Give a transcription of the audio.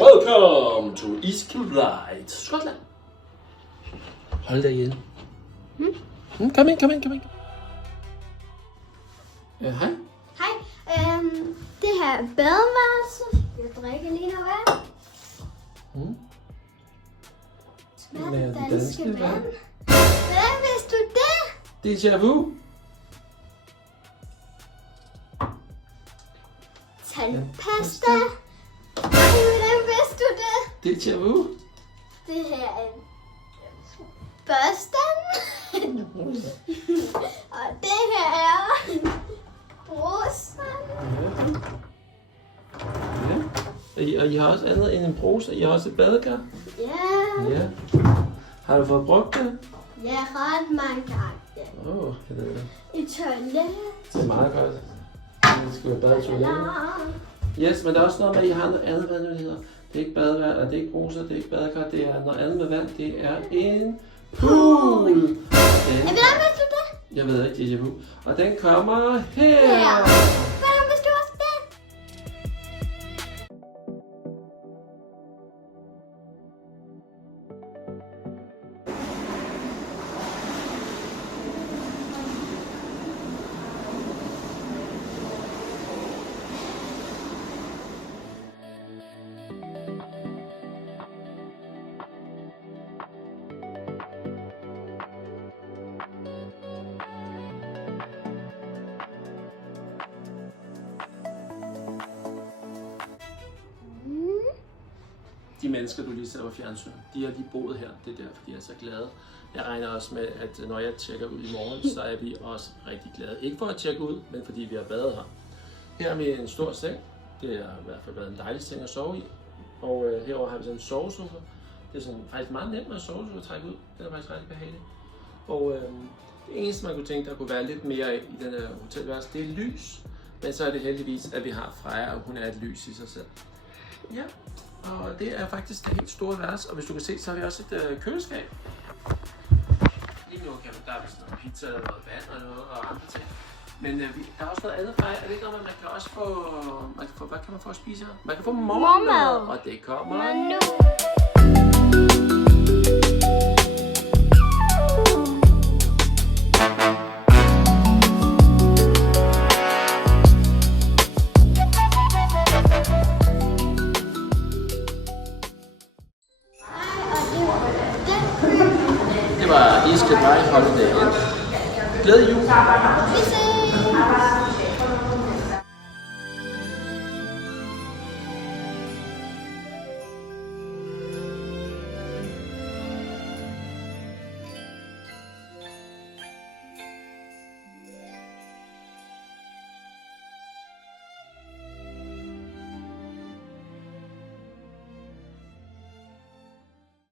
Welcome to Iskevlight, Skotland. Hold dig igen. Kom ind. Hej. Hej, det her er badeværelse. Jeg drikker lige noget vand. Med danske vand. Hvordan vidste du det? Déjà vu. Tandpasta. Hvordan vidste du det? Déjà vu. Det her er børsten. Og det her er brosen. Ja. Og I har også andet end en bruse. I har også et badekar. Ja. Ja. Har du fået brugt det? Ja, ret mange gange. Det er det. I toilet. Det er meget godt. Det skal være badetoilet. Yes, men der er også noget med, at I har noget andet vand, det hedder. Det er ikke badevand, det er ikke bruser, det er ikke badekar, det er noget andet med vand. Det er en pool. Hvordan vidste du det? Jeg ved ikke, déjà vu. Og den kommer her. Ja. Hvordan vidste du også det? De mennesker, du lige ser på fjernsyn, de har lige boet her. Det er derfor, de er så glade. Jeg regner også med, at når jeg tjekker ud i morgen, så er vi også rigtig glade. Ikke for at tjekke ud, men fordi vi har badet her. Her har vi en stor seng. Det har i hvert fald været en dejlig seng at sove i. Og herover har vi sådan en sovesofa. Det er sådan, faktisk meget nemt at sovesofa at trække ud. Den er faktisk rigtig behagelig. Og det eneste, man kunne tænke, der kunne være lidt mere af i den her hotelværelse, det er lys. Men så er det heldigvis, at vi har Freja, og hun er et lys i sig selv. Ja, og det er faktisk det helt store værelse, og hvis du kan se, så har vi også et køleskab. Lige nu kan der er sådan noget pizza, eller noget vand og noget, og andre ting. Men der er også noget andet fra, er det ikke noget, man kan også få, hvad kan man få at spise her? Man kan få morgenmad, og det kommer nu. Det var Iskevlight Holiday Inn. Glædelig jul! Vi ses!